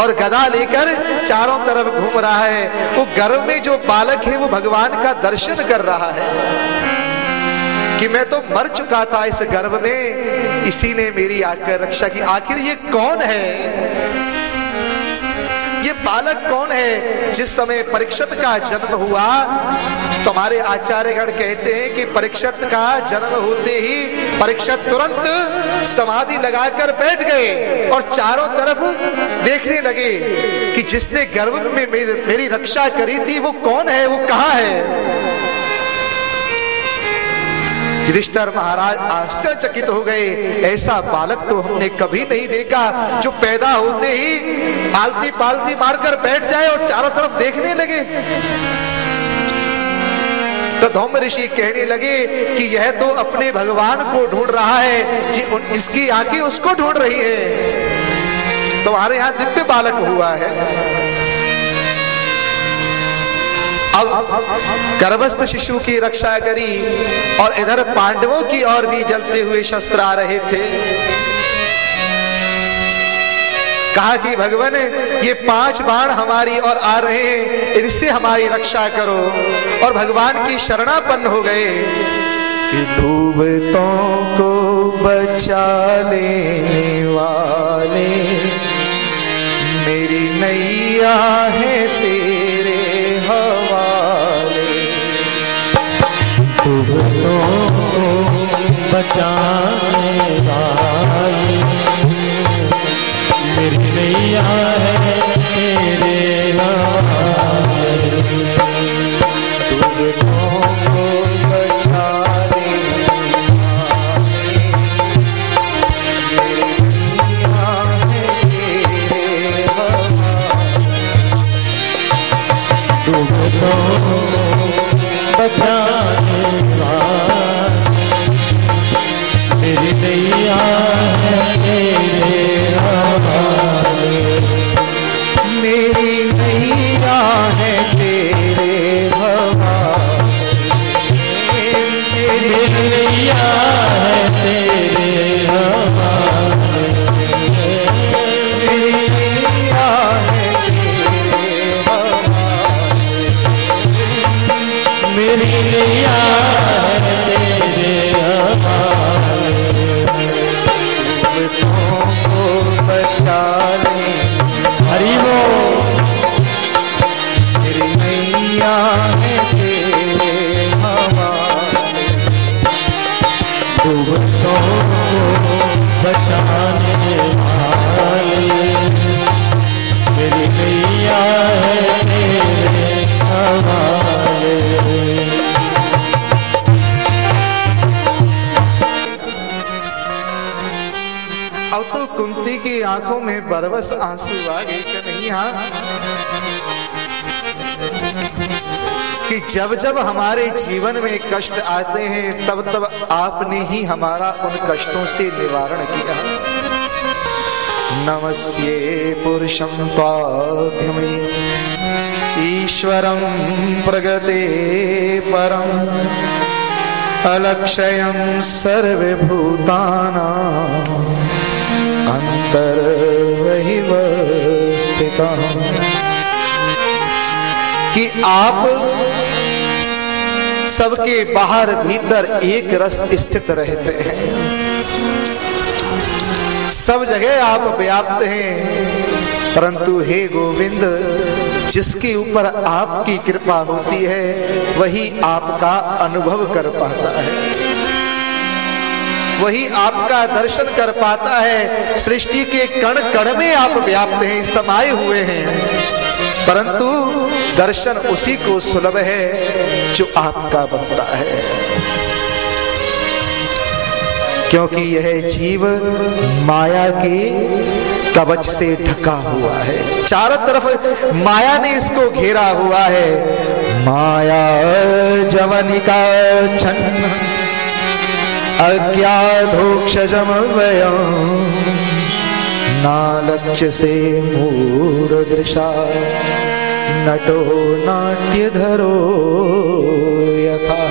और गदा लेकर चारों तरफ घूम रहा है। वो गर्भ में जो बालक है वो भगवान का दर्शन कर रहा है कि मैं तो मर चुका था इस गर्भ में, इसी ने मेरी आकर रक्षा की। आखिर ये कौन है, ये बालक कौन है? जिस समय परीक्षित का जन्म हुआ तो हमारे आचार्यगण कहते हैं कि परीक्षित का जन्म होते ही परीक्षित तुरंत समाधि लगाकर बैठ गए और चारों तरफ देखने लगे कि जिसने गर्भ में मेरी रक्षा करी थी वो कौन है, वो कहां है। युधिष्ठिर महाराज आश्चर्यचकित हो गए, ऐसा बालक तो हमने कभी नहीं देखा जो पैदा होते ही आलती पालती मारकर बैठ जाए और चारों तरफ देखने लगे। तो धौम ऋषि कहने लगे कि यह तो अपने भगवान को ढूंढ रहा है कि इसकी आंखें उसको ढूंढ रही है। तो हमारे यहां दिव्य बालक हुआ है। अब गर्भस्थ शिशु की रक्षा करी और इधर पांडवों की ओर भी जलते हुए शस्त्र आ रहे थे। कहा कि भगवान ये 5 बाण हमारी ओर आ रहे हैं, इनसे हमारी रक्षा करो। और भगवान की शरणापन्न हो गए कि डूबतों को बचा लेने वाले मेरी नैया है तेरे हवाले। डूबतों को बचाने वाले मेरी नैया है तेरे हवाले। डूबतों को बचा लेने वाले मेरी नैया है तेरे हवाले। डूबतों बचाने वाले मेरी नैया है तेरे हवाले। मेरी नैया है तेरे हवाले। मेरी नैया है तेरे हवाले। मेरी नैया है तेरे हवाले। मेरी नैया है तेरे हवाले। डूबतों को बचा ले हरि बोल। मेरी नैया है तेरे हवाले। डूबतों को बचाने वाले मेरी नैया है तेरे हवाले। अब तो कुंती की आंखों में बरबस आंसू आ गए कन्हैया कि जब जब हमारे जीवन में कष्ट आते हैं तब तब आपने ही हमारा उन कष्टों से निवारण किया। नमस्ये पुरुषं पाद्यमे ईश्वरं प्रगते परम अलक्षयं सर्वभूतानां अंतर्वहिव स्थितम्। कि आप सबके बाहर भीतर एक रस स्थित रहते हैं, सब जगह आप व्याप्त हैं। परंतु हे गोविंद, जिसके ऊपर आपकी कृपा होती है वही आपका अनुभव कर पाता है, वही आपका दर्शन कर पाता है। सृष्टि के कण कण में आप व्याप्त हैं, समाये हुए हैं, परंतु दर्शन उसी को सुलभ है जो आपका बनता है। क्योंकि यह जीव माया के कवच से ढका हुआ है, चारों तरफ माया ने इसको घेरा हुआ है। माया जवनिका छन्न अज्ञाधोक्षजम वयम् नालक्ष्य से मूढ़ दृशा नटो नाट्यधरो यथा।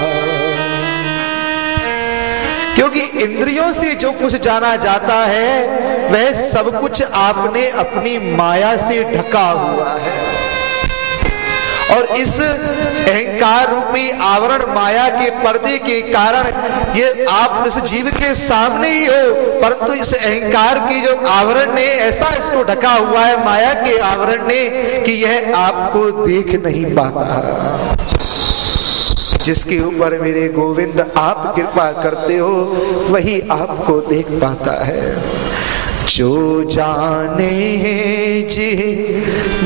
क्योंकि इंद्रियों से जो कुछ जाना जाता है वह सब कुछ आपने अपनी माया से ढका हुआ है। और इस अहंकार रूपी आवरण माया के पर्दे के कारण ये आप इस जीव के सामने ही हो, परंतु इस अहंकार की जो आवरण ने ऐसा इसको ढका हुआ है माया के आवरण ने कि यह आपको देख नहीं पाता। जिसके ऊपर मेरे गोविंद आप कृपा करते हो वही आपको देख पाता है। जो जाने जी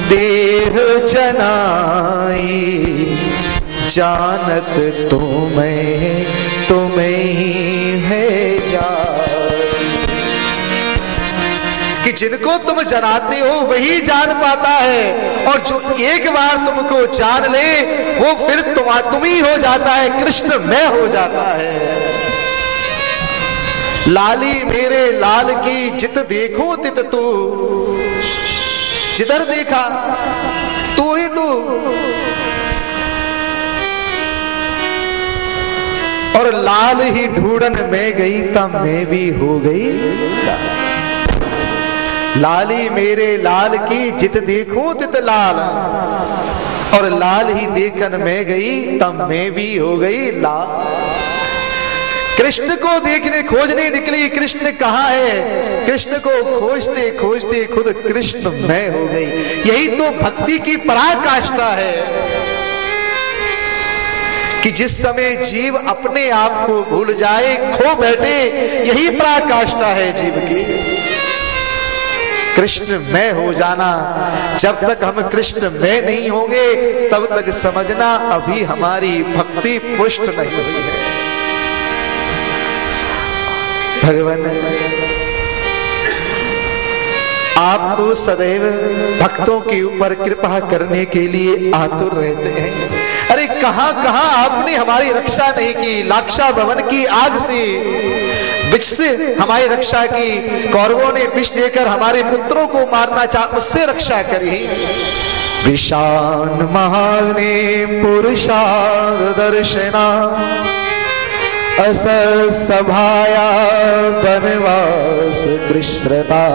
देह जनाई, जानत तुम्हें ही है कि जिनको तुम जनाते हो वही जान पाता है, और जो एक बार तुमको जान ले वो फिर तुम ही हो जाता है, कृष्ण मैं हो जाता है। लाली मेरे लाल की जित देखो तित तू, जिधर देखा तू ही तू। और लाल ही ढूंढन में गई तब मैं भी हो गई लाली मेरे लाल की जित देखो तित लाल, और लाल ही देखन में गई तब मैं भी हो गई लाल। कृष्ण को देखने खोजने निकली, कृष्ण कहाँ है? कृष्ण को खोजते खोजते खुद कृष्ण मैं हो गई। यही तो भक्ति की पराकाष्ठा है कि जिस समय जीव अपने आप को भूल जाए, खो बैठे, यही पराकाष्ठा है जीव की। कृष्ण मैं हो जाना। जब तक हम कृष्ण मैं नहीं होंगे तब तक समझना अभी हमारी भक्ति पुष्ट नहीं हुई है। भगवान आप तो सदैव भक्तों के ऊपर कृपा करने के लिए आतुर रहते हैं। अरे कहां कहां आपने हमारी रक्षा नहीं की। लाक्षा भवन की आग से, विष से हमारी रक्षा की। कौरवों ने विष देकर हमारे पुत्रों को मारना चाहा, उससे रक्षा करी। विशान महाने पुरुषार्थ दर्शना, अस सभाया बनवास कृष्णता।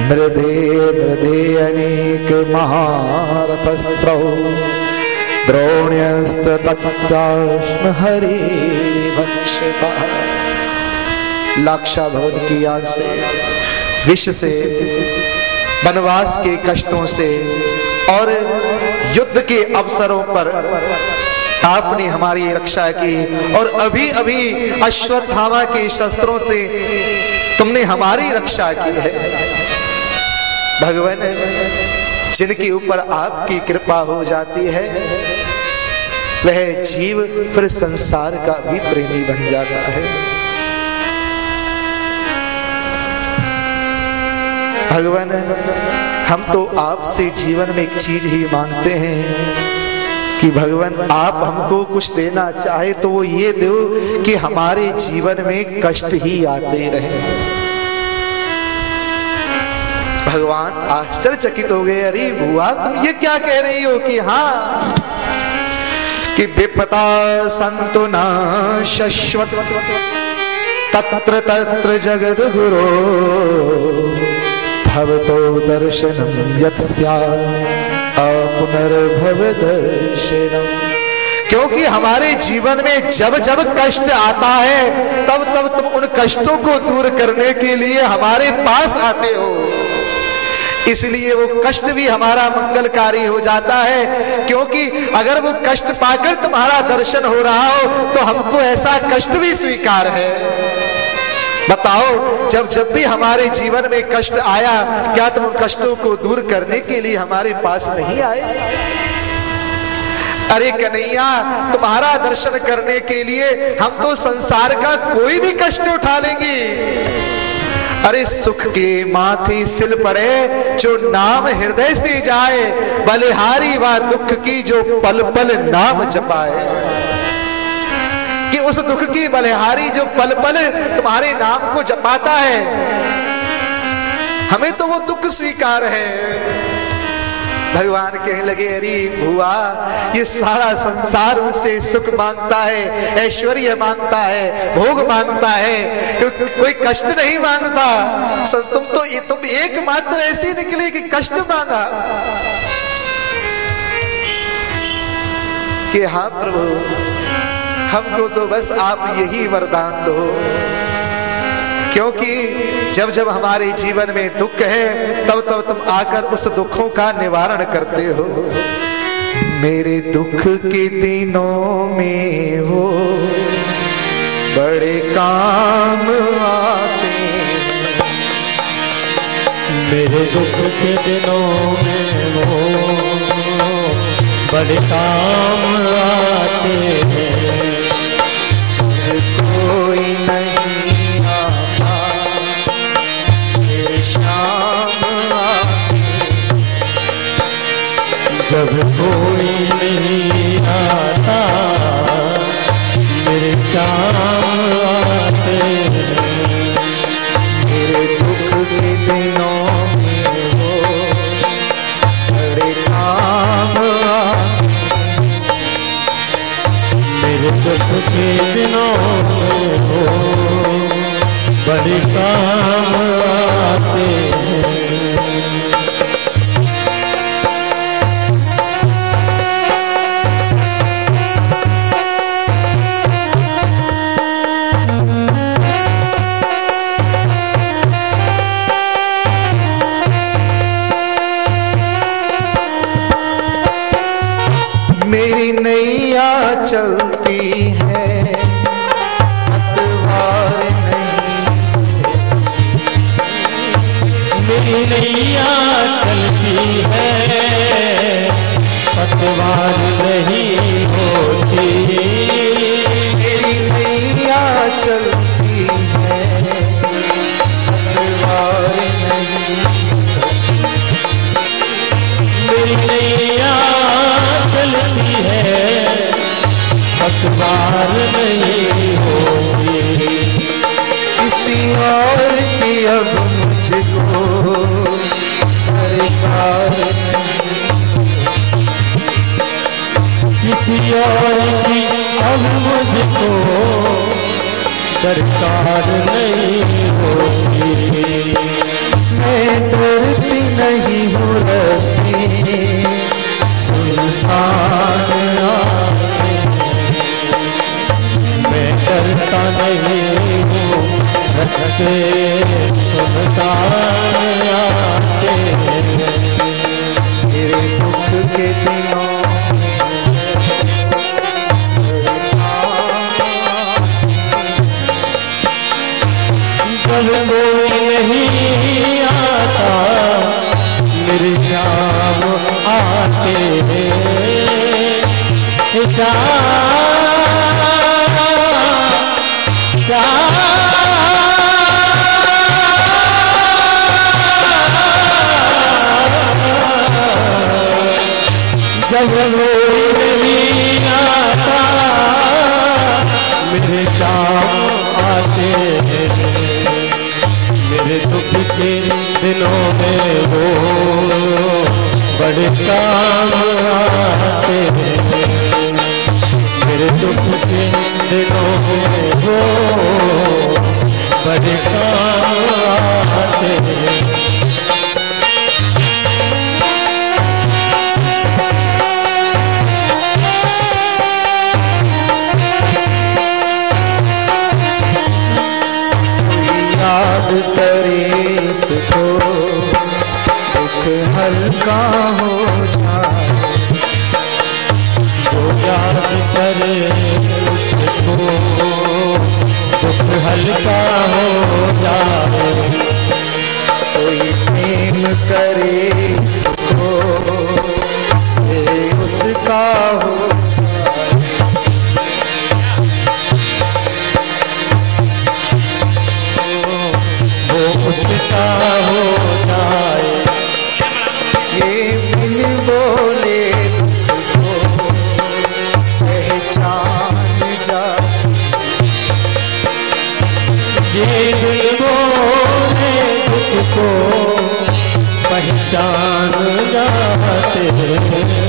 मृदे मृदे अनेक महारथस्त्रौ, द्रोण्यस्त्र तक्ताश्म हरि भक्षता। लाक्षा भवन की आग से, विष से, वनवास के कष्टों से और युद्ध के अवसरों पर आपने हमारी रक्षा की। और अभी अभी अश्वत्थामा के शस्त्रों से तुमने हमारी रक्षा की है। भगवान जिनके ऊपर आपकी कृपा हो जाती है वह जीव फिर संसार का भी प्रेमी बन जाता है। भगवान हम तो आपसे जीवन में एक चीज ही मांगते हैं कि भगवान आप हमको कुछ देना चाहे तो वो ये दो कि हमारे जीवन में कष्ट ही आते रहे। भगवान आश्चर्यचकित हो गए। अरे बुआ तुम ये क्या कह रही हो कि हाँ कि विपता संतु न शश्वत, तत्र तत्र जगद गुरो, भवतो दर्शनम यत्स्या पुनर्भव दर्शनम। क्योंकि हमारे जीवन में जब जब कष्ट आता है तब तब तुम उन कष्टों को दूर करने के लिए हमारे पास आते हो, इसलिए वो कष्ट भी हमारा मंगलकारी हो जाता है। क्योंकि अगर वो कष्ट पाकर तुम्हारा दर्शन हो रहा हो तो हमको ऐसा कष्ट भी स्वीकार है। बताओ जब जब भी हमारे जीवन में कष्ट आया क्या तुम कष्टों को दूर करने के लिए हमारे पास नहीं आए? अरे कन्हैया तुम्हारा दर्शन करने के लिए हम तो संसार का कोई भी कष्ट उठा लेंगे। अरे सुख के माथे सिल पड़े जो नाम हृदय से जाए, बलिहारी व दुख की जो पल पल नाम जपाए। कि उस दुख की बलिहारी जो पल पल तुम्हारे नाम को जपाता है, हमें तो वो दुख स्वीकार है। भगवान कहने लगे, अरे बुआ, ये सारा संसार उससे सुख मांगता है, ऐश्वर्य मांगता है, भोग मांगता है, कोई कष्ट नहीं मांगता। तुम एकमात्र ऐसी निकले कि कष्ट मांगा। कि हाँ प्रभु, हमको तो बस आप यही वरदान दो, क्योंकि जब जब हमारे जीवन में दुख है तब तब तुम आकर उस दुखों का निवारण करते हो। मेरे दुख के दिनों में वो बड़े काम आते, मेरे दुख के दिनों में वो बड़े काम आते हैं। कोई नहीं आता मेरे शाम आते, जब कोई नहीं आता मेरे शाम आते हैं। मेरे दुख के दिनों में वो बड़े काम आते, मेरे दुख के दिनों में वो बड़े काम आते हैं। मेरी नैया चलती है पतवार नहीं, मेरी नैया चलती है पतवार नहीं होती। मेरी नैया चलती है पतवार नहीं, मेरी नैया चलती है पतवार नहीं होती। किसी और की अब मुझको दरकार नहीं, किसी और की अब मुझको दरकार नहीं होती। मैं डरती नहीं हूँ रस्ते सुनसान आते, मैं डरता नहीं हूँ रस्ते सुनसान आते हैं। मेरे दुख के दिनों जब कोई नहीं आता मेरे शाम आते हैं। जब कोई नहीं आता मेरे शाम आते हैं। मेरे दुख के दिनों में वो बड़े काम आते हैं। मेरे दुख के दिनों में वो बड़े काम आते हैं। याद करे इसको दुख हल्का हो जाए, जो याद करे उसको दुख हल्का हो जाए। कोई प्रेम करे इसको ये उसका हो जाए, वो उसका हो जाए। ये बिन बोले दुख को पहचान जाए, ये दिल बोले दुख को पहचान जाते हैं।